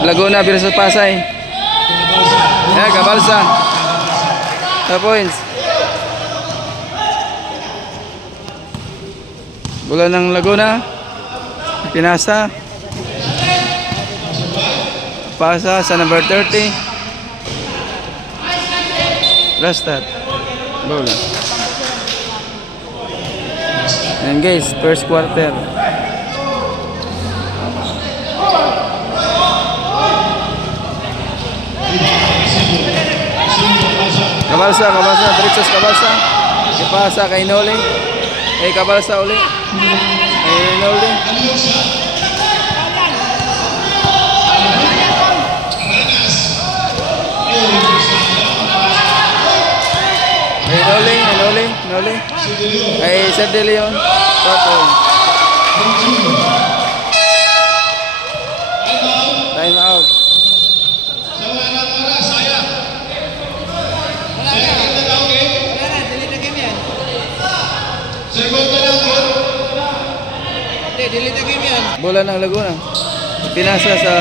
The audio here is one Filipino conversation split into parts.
Laguna versus Pasay. Yan, Cabalsa. 2 points. Bola ng Laguna. Pinasa. Pasa sa number 30. Rastat. Bola. And guys, first quarter. Cabalsa, Brichos Cabalsa. Ipasa kay Noli. Cabalsa uli. Noli. Noli. Sir De Leon. Time out. Bola ng Laguna. Pinasa sa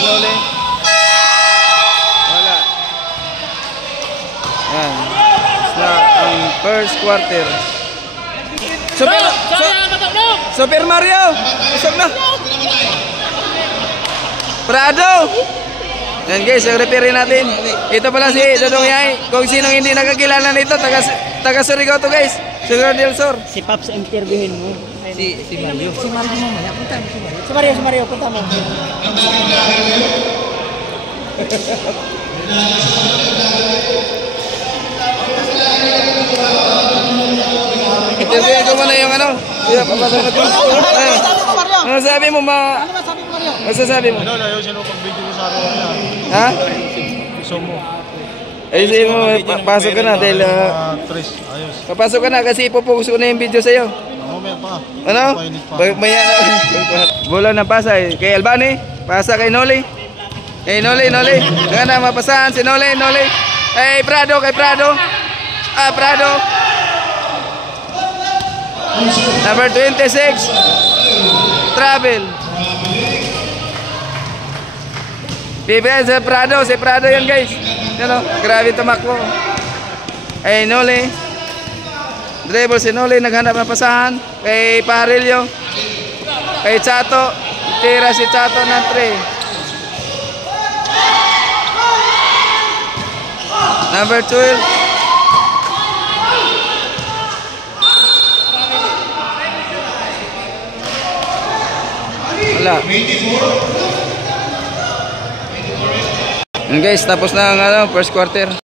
Noli. Wala. Yan. Ang first quarter. Super Mario. Usap na. Prado. Yan guys, yung referee natin. Ito pala si Dodong Yay. Kung sinong hindi nakakilala nito, taga Surigao to guys. Surigao del Sur. Si Paps, interviewin mo. Si Mario. Si Mario mamaya. Punta mo si Mario. Si Mario, punta mo. Interviewin ko muna yung ano. Papasok na ko. Ano sabi mo ma... Ano sabi mo? Ano, ayusin mo pag-video mo sa akin. Ha? Gusto mo. Ayusin mo, pasok ka na dahil... Ayos. Papasok ka na kasi ipopokus ko na yung video sa'yo. Mamaya pa. Ano? Maya na. Bola ng Pasay. Kay Albani. Pasa kay Noli. Noli. Nga na, mapasahan si Noli. Prado, kay Prado. Prado. Number 26. Travel. Bibigyan sa Prado. Si Prado yan guys. Yan o. Grabe tumakbo. Noli. Dribble si Noli. Naghanap ng pasahan. Kay Parillo. Kay Chato. Tira si Chato ng 3. Number 12. Wala. And guys, tapos na ang first quarter.